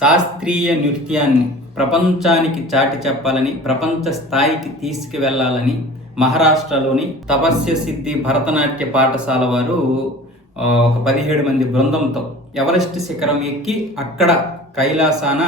శాస్త్రీయ నృత్యాన్ని ప్రపంచానికి చాటి చెప్పాలని ప్రపంచ స్థాయికి తీసుకువెళ్ళాలని మహారాష్ట్రలోని తపస్య సిద్ధి భరతనాట్య పాఠశాల వారు ఒక పదిహేడు మంది బృందంతో ఎవరెస్ట్ శిఖరం ఎక్కి అక్కడ కైలాసాన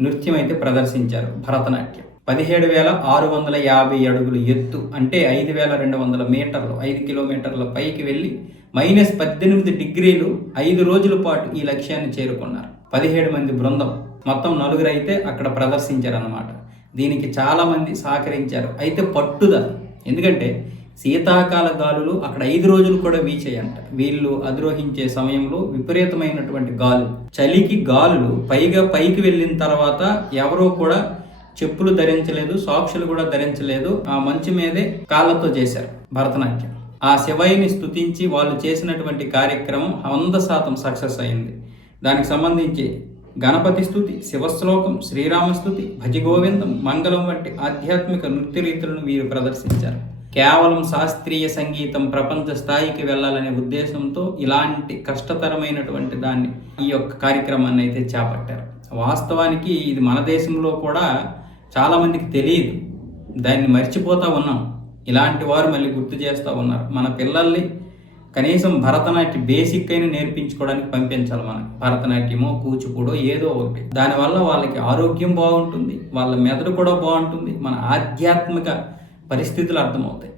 నృత్యం అయితే ప్రదర్శించారు భరతనాట్యం. పదిహేడు వేల ఆరు వందల యాభై అడుగులు ఎత్తు అంటే ఐదు వేల రెండు వందల మీటర్లు ఐదు కిలోమీటర్ల పైకి వెళ్ళి మైనస్ పద్దెనిమిది డిగ్రీలు ఐదు రోజుల పాటు ఈ లక్ష్యాన్ని చేరుకున్నారు. పదిహేడు మంది బృందం. మొత్తం నలుగురు అయితే అక్కడ ప్రదర్శించారన్నమాట. దీనికి చాలామంది సహకరించారు. అయితే పట్టుదల. ఎందుకంటే శీతాకాల గాలులు అక్కడ ఐదు రోజులు కూడా వీచేయంట. వీళ్ళు అధిరోహించే సమయంలో విపరీతమైనటువంటి గాలు. చలికి గాలులు పైగా పైకి వెళ్ళిన తర్వాత ఎవరో కూడా చెప్పులు ధరించలేదు సాక్షులు కూడా ధరించలేదు. ఆ మంచు మీదే కాళ్ళతో చేశారు భరతనాట్యం. ఆ శివయ్యని స్తుతించి వాళ్ళు చేసినటువంటి కార్యక్రమం వంద శాతం సక్సెస్ అయింది. దానికి సంబంధించి గణపతి స్థుతి శివశ్లోకం శ్రీరామ స్థుతి భజగోవిందం మంగళం వంటి ఆధ్యాత్మిక నృత్య రీతులను వీరు ప్రదర్శించారు. కేవలం శాస్త్రీయ సంగీతం ప్రపంచ స్థాయికి వెళ్ళాలనే ఉద్దేశంతో ఇలాంటి కష్టతరమైనటువంటి దాన్ని ఈ యొక్క కార్యక్రమాన్ని అయితే చేపట్టారు. వాస్తవానికి ఇది మన దేశంలో కూడా చాలామందికి తెలియదు. దాన్ని మర్చిపోతూ ఉన్నాం. ఇలాంటి వారు మళ్ళీ గుర్తు చేస్తూ ఉన్నారు. మన పిల్లల్ని కనీసం భరతనాట్యం బేసిక్ అయిన నేర్పించుకోవడానికి పంపించాలి మనం భరతనాట్యమో కూచిపూడో ఏదో ఒకటి. దానివల్ల వాళ్ళకి ఆరోగ్యం బాగుంటుంది. వాళ్ళ మెదడు కూడా బాగుంటుంది. మన ఆధ్యాత్మిక పరిస్థితులు అర్థమవుతాయి.